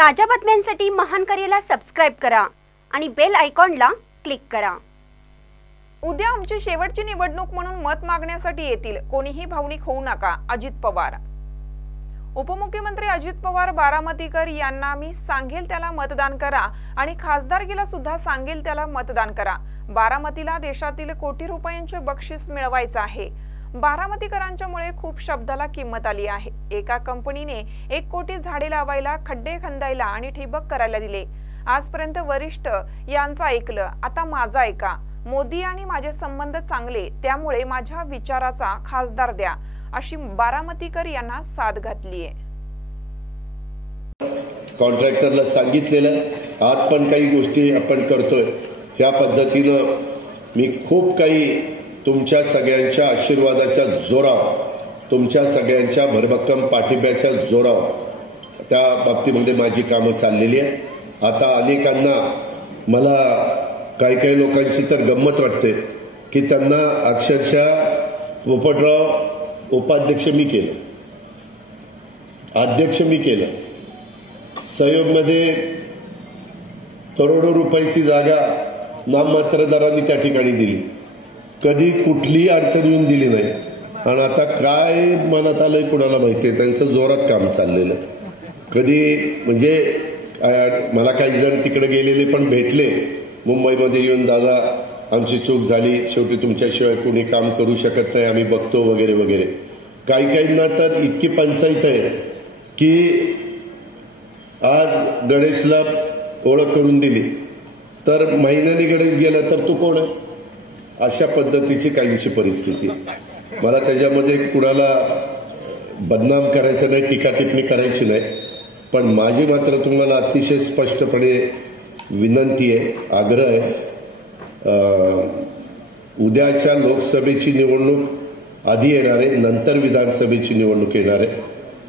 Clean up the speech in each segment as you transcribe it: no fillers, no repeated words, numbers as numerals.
ताज्या बातम्यांसाठी महान करेला सबस्क्राइब करा आणि बेल आयकॉनला क्लिक करा। उद्या आमची शेवटची निवडणूक म्हणून मत मागण्यासाठी येतील, कोणीही भावनिक होऊ नका। अजित पवार। उपमुख्यमंत्री अजित पवार बारामतीकर यांना मी सांगेल त्याला मतदान करा आणि खासदारकीला सुद्धा सांगेल त्याला मतदान करा। बारामतीला देशातील कोटी रुपयांचे बक्षीस मिळवायचे आहे। बारामतीकरांच्यामुळे खूप शब्दाला किंमत आली आहे। एका कंपनीने 1 कोटी झाडे लावायला, खड्डे खंदायला आणि ठिबक करायला दिले। आजपर्यंत वरिष्ठ यांचं ऐकलं, आता माझं ऐका। मोदी आणि माझे संबंध चांगले, त्यामुळे माझ्या विचाराचा खासदार द्या, अशी बारामतीकर यांना साथ घातली आहे। कॉन्ट्रॅक्टरला सांगितलेलं आज पण काही गोष्टी आपण करतोय त्या पद्धतीनं मी खूप काही तुमच्या सगळ्यांच्या आशीर्वादाच्या जोरावर, तुमच्या सगळ्यांच्या भरभक्कम पाठिंब्याच्या जोरावर त्या बाबतीमध्ये माझी कामं चाललेली आहे। आता अनेकांना, मला काही लोकांची तर गंमत वाटते की त्यांना अक्षरशः पोपटराव उपाध्यक्ष मी केलं, अध्यक्ष मी केलं। सहयोगमध्ये करोडो रुपयाची जागा नाममात्र दराने त्या ठिकाणी दिली, कधी कुठलीही अडचण येऊन दिली नाही। आणि आता काय मनात आलंय कुणाला माहितीये, त्यांचं जोरात काम चाललेलं। कधी म्हणजे मला काही जण तिकडे गेलेले पण भेटले मुंबईमध्ये येऊन, दादा आमची चूक झाली, शेवटी तुमच्याशिवाय कोणी काम करू शकत नाही, आम्ही बघतो वगैरे वगैरे। काहींना तर इतकी पंचायत आहे की आज गणेशला ओळख करून दिली तर महिन्याने गणेश गेला तर तू कोण आहे, अशा पद्धतीची काहींची परिस्थिती। मला त्याच्यामध्ये कुणाला बदनाम करायचं नाही, टीका टिप्पणी करायची नाही, पण माझी मात्र तुम्हाला अतिशय स्पष्टपणे विनंती आहे, आग्रह आहे। उद्याच्या लोकसभेची निवडणूक आधी येणार आहे, नंतर विधानसभेची निवडणूक येणार आहे।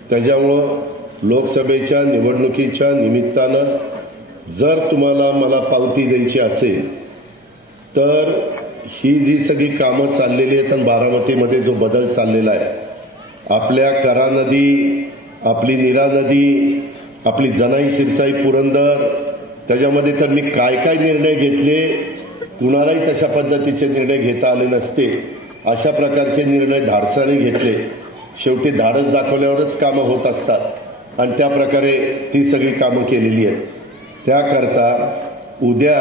त्याच्यामुळं लोकसभेच्या निवडणुकीच्या निमित्तानं जर तुम्हाला मला पावती द्यायची असेल तर ही जी सगळी कामं चाललेली आहेत आणि बारामतीमध्ये जो बदल चाललेला आहे, आपल्या करा नदी, आपली नीरा नदी, आपली जनाई शिरसाई पुरंदर, त्याच्यामध्ये तर मी काय काय निर्णय घेतले, कुणालाही तशा पद्धतीचे निर्णय घेता आले नसते। अशा प्रकारचे निर्णय धाडसाने घेतले। शेवटी धाडस दाखवल्यावरच कामं होत असतात आणि त्या प्रकारे ती सगळी कामं केलेली आहेत। त्याकरता उद्या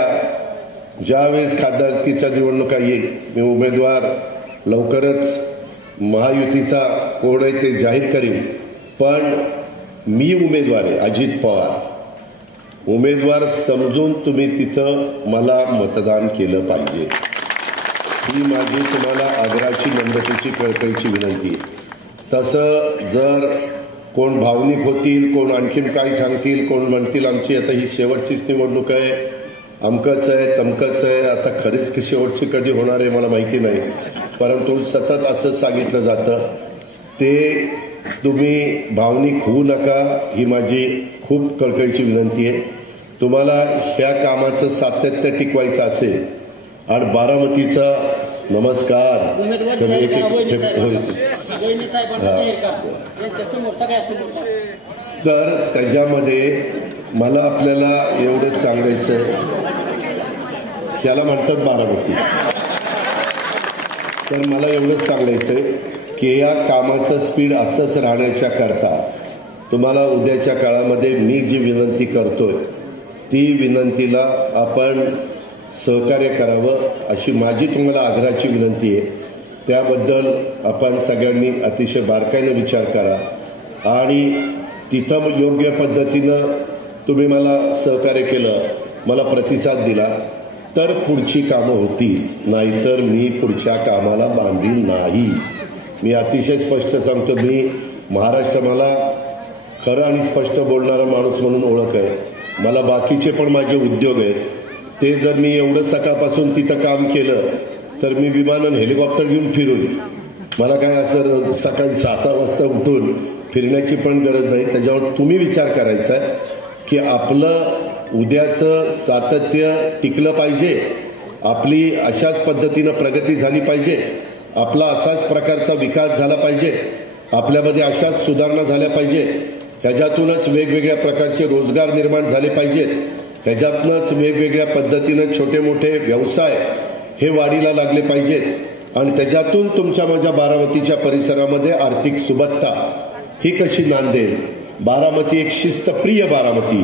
ज्यावेळेस खासदारकीच्या निवडणुका येईल, मी उमेदवार लवकरच महायुतीचा कोण आहे ते जाहीर करीन, पण मी उमेदवार आहे अजित पवार, उमेदवार समजून तुम्ही तिथं मला मतदान केलं पाहिजे, ही माझी तुम्हाला आग्रहाची, नम्रतेची, कळकळीची विनंती आहे। तसं जर कोण भावनिक होतील, कोण आणखीन काय सांगतील, कोण म्हणतील आमची आता ही शेवटचीच निवडणूक आहे, अमकच आहे तमकच आहे, आता खरीच शेवटची कधी होणार आहे मला माहिती नाही, परंतु सतत असं सांगितलं जातं, ते तुम्ही भावनिक होऊ नका, ही माझी खूप कळकळीची विनंती आहे। तुम्हाला ह्या कामाचं सातत्य टिकवायचं असेल आणि बारामतीचा नमस्कार तर त्याच्यामध्ये मला आपल्याला एवढंच सांगायचं, याला म्हणतात बारामती, तर मला एवढंच सांगायचंय की या कामाचं स्पीड असंच राहण्याच्या करता तुम्हाला उद्याच्या काळामध्ये मी जी विनंती करतोय ती विनंतीला आपण सहकार्य करावं, अशी माझी तुम्हाला आग्रहाची विनंती आहे। त्याबद्दल आपण सगळ्यांनी अतिशय बारकाईने विचार करा आणि तिथं योग्य पद्धतीनं तुम्ही मला सहकार्य केलं, मला प्रतिसाद दिला तर पुढची कामं होतील, नाहीतर मी पुढच्या कामाला बांधील नाही। मी अतिशय स्पष्ट सांगतो, मी महाराष्ट्र मला खरं आणि स्पष्ट बोलणारा माणूस म्हणून ओळख आहे। मला बाकीचे पण माझे उद्योग आहेत, ते जर मी एवढं सकाळपासून तिथं काम केलं तर मी विमानानं हेलिकॉप्टर घेऊन फिरून, मला काय असं सकाळी 6 वाजता उठून फिरण्याची पण गरज नाही। त्याच्यावर तुम्ही विचार करायचा आहे की आपलं उद्याचं सातत्य टिकलं पाहिजे, आपली अशाच पद्धतीनं प्रगती झाली पाहिजे, आपला असाच प्रकारचा विकास झाला पाहिजे, आपल्यामध्ये अशाच सुधारणा झाल्या पाहिजे ह्याच्यातूनच वेगवेगळ्या प्रकारचे रोजगार निर्माण झाले पाहिजेत. ह्याच्यातूनच वेगवेगळ्या पद्धतीनं छोटे मोठे व्यवसाय हे वाढीला लागले पाहिजेत आणि त्याच्यातून तुमच्या माझ्या बारामतीच्या परिसरामध्ये आर्थिक सुबत्ता ही कशी नांदेल. बारामती एक शिस्तप्रिय बारामती,